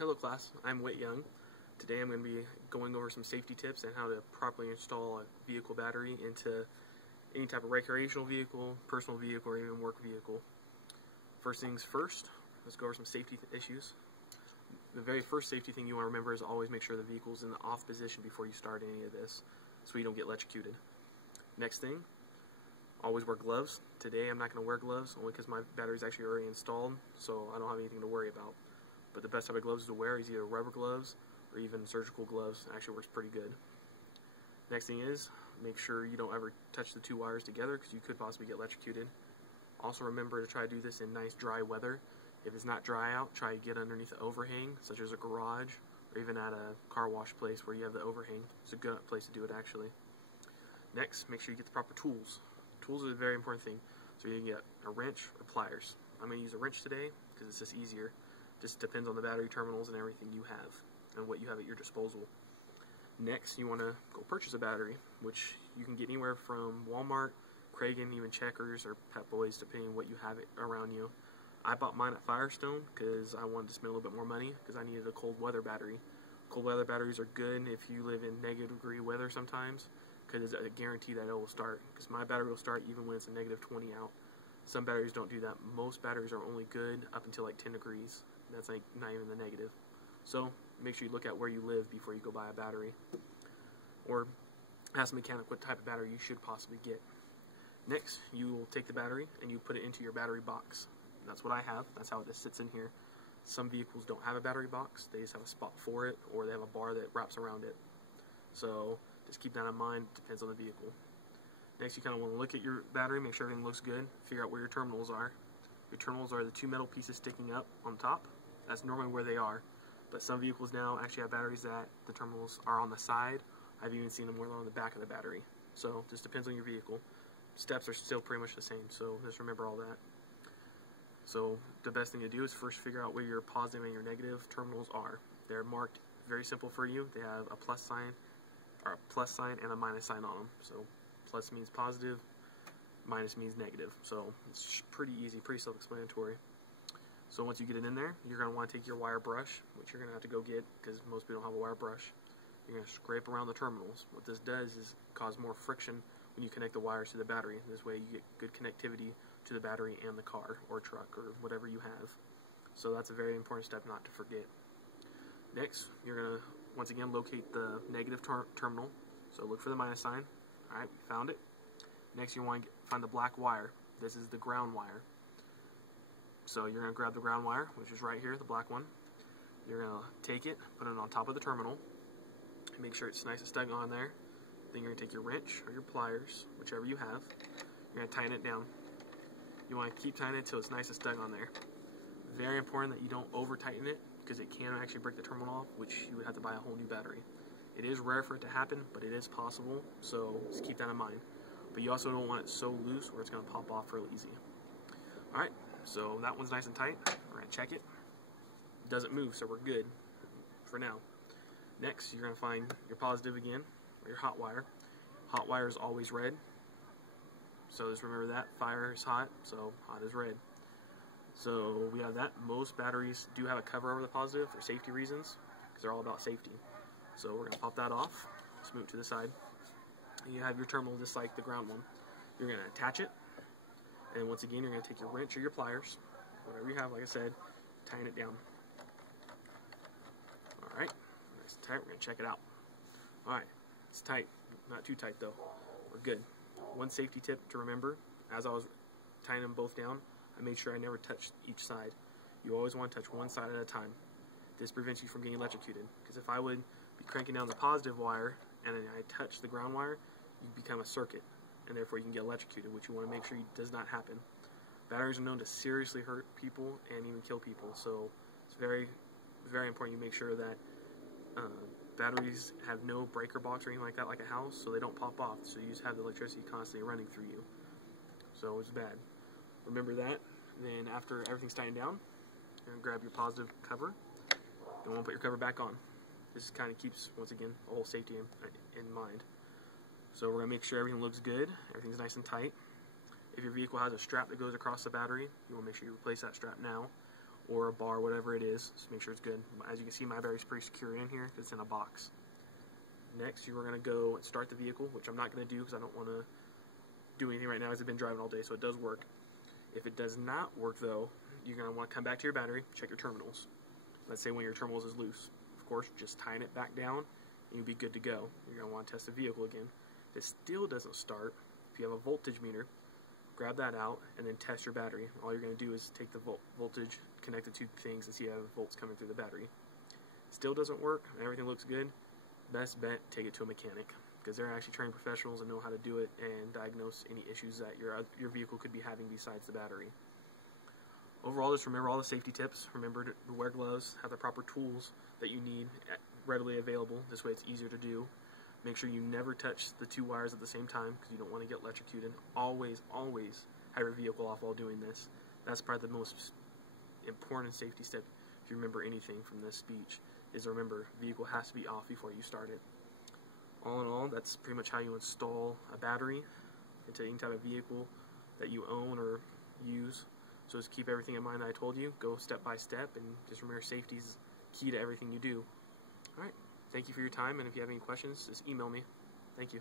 Hello class, I'm Whit Young. Today I'm going to be going over some safety tips and how to properly install a vehicle battery into any type of recreational vehicle, personal vehicle, or even work vehicle. First things first, let's go over some safety issues. The very first safety thing you want to remember is always make sure the vehicle is in the off position before you start any of this, so you don't get electrocuted. Next thing, always wear gloves. Today I'm not going to wear gloves only because my battery is actually already installed, so I don't have anything to worry about. But the best type of gloves to wear is either rubber gloves or even surgical gloves. It actually works pretty good. Next thing is, make sure you don't ever touch the two wires together because you could possibly get electrocuted. Also remember to try to do this in nice dry weather. If it's not dry out, try to get underneath the overhang, such as a garage or even at a car wash place where you have the overhang. It's a good place to do it actually. Next, make sure you get the proper tools. Tools are a very important thing. So you can get a wrench or pliers. I'm going to use a wrench today because it's just easier. Just depends on the battery terminals and everything you have and what you have at your disposal. Next, you want to go purchase a battery, which you can get anywhere from Walmart, Kragen, even Checkers, or Pep Boys, depending on what you have around you. I bought mine at Firestone because I wanted to spend a little bit more money because I needed a cold weather battery. Cold weather batteries are good if you live in -degree weather sometimes, because it's a guarantee that it will start. Because my battery will start even when it's a -20 out. Some batteries don't do that. Most batteries are only good up until like 10 degrees. That's like not even the negative. So make sure you look at where you live before you go buy a battery. Or ask the mechanic what type of battery you should possibly get. Next, you will take the battery and you put it into your battery box. That's what I have. That's how it just sits in here. Some vehicles don't have a battery box. They just have a spot for it, or they have a bar that wraps around it. So just keep that in mind. It depends on the vehicle. Next, you kind of want to look at your battery, make sure everything looks good, figure out where your terminals are. Your terminals are the two metal pieces sticking up on top. That's normally where they are. But some vehicles now actually have batteries that the terminals are on the side. I've even seen them where they're on the back of the battery. So just depends on your vehicle. Steps are still pretty much the same, so just remember all that. So the best thing to do is first figure out where your positive and your negative terminals are. They're marked very simple for you. They have a plus sign, or a plus sign and a minus sign on them. So plus means positive, minus means negative. So it's pretty easy, pretty self-explanatory. So once you get it in there, you're going to want to take your wire brush, which you're going to have to go get because most people don't have a wire brush. You're going to scrape around the terminals. What this does is cause more friction when you connect the wires to the battery. This way you get good connectivity to the battery and the car or truck or whatever you have. So that's a very important step not to forget. Next, you're going to once again locate the negative terminal. So look for the minus sign. Alright, we found it. Next you want to find the black wire. This is the ground wire. So you're going to grab the ground wire, which is right here, the black one. You're going to take it, put it on top of the terminal, and make sure it's nice and stuck on there. Then you're going to take your wrench or your pliers, whichever you have. You're going to tighten it down. You want to keep tightening it until it's nice and stuck on there. Very important that you don't over tighten it because it can actually break the terminal off, which you would have to buy a whole new battery. It is rare for it to happen, but it is possible, so just keep that in mind. But you also don't want it so loose where it's going to pop off real easy. Alright, so that one's nice and tight. We're going to check it. It doesn't move, so we're good for now. Next, you're going to find your positive again, or your hot wire. Hot wire is always red. So just remember that. Fire is hot, so hot is red. So we have that. Most batteries do have a cover over the positive for safety reasons, because they're all about safety. So we're going to pop that off. Just move it to the side. And you have your terminal just like the ground one. You're going to attach it. And once again, you're going to take your wrench or your pliers, whatever you have, like I said, tighten it down. Alright, nice and tight. We're going to check it out. Alright, it's tight. Not too tight though. We're good. One safety tip to remember, as I was tying them both down, I made sure I never touched each side. You always want to touch one side at a time. This prevents you from getting electrocuted. Because if I would be cranking down the positive wire and then I touch the ground wire, you become a circuit. And therefore you can get electrocuted, which you want to make sure does not happen. Batteries are known to seriously hurt people and even kill people, so it's very, very important you make sure that batteries have no breaker box or anything like that, like a house, so they don't pop off, so you just have the electricity constantly running through you. So it's bad. Remember that. And then after everything's tightened down, you're going to grab your positive cover. You want to put your cover back on. This kind of keeps, once again, the whole safety in mind. So we're going to make sure everything looks good, everything's nice and tight. If your vehicle has a strap that goes across the battery, you want to make sure you replace that strap now. or a bar, whatever it is. Just make sure it's good. As you can see, my battery's pretty secure in here because it's in a box. Next, you are going to go and start the vehicle, which I'm not going to do because I don't want to do anything right now as I've been driving all day, so it does work. If it does not work, though, you're going to want to come back to your battery, check your terminals. Let's say one of your terminals is loose. Of course, just tying it back down, and you'll be good to go. You're going to want to test the vehicle again. If it still doesn't start, if you have a voltage meter, grab that out and then test your battery. All you're going to do is take the voltage, connect the two things, and see how the volts coming through the battery. Still doesn't work, and everything looks good, best bet, take it to a mechanic, because they're actually trained professionals and know how to do it and diagnose any issues that your vehicle could be having besides the battery. Overall, just remember all the safety tips. Remember to wear gloves, have the proper tools that you need readily available. This way it's easier to do. Make sure you never touch the two wires at the same time because you don't want to get electrocuted. Always, always have your vehicle off while doing this. That's probably the most important safety step, if you remember anything from this speech, is remember, vehicle has to be off before you start it. All in all, that's pretty much how you install a battery into any type of vehicle that you own or use. So just keep everything in mind that I told you. Go step by step, and just remember safety is key to everything you do. Alright, thank you for your time, and if you have any questions, just email me. Thank you.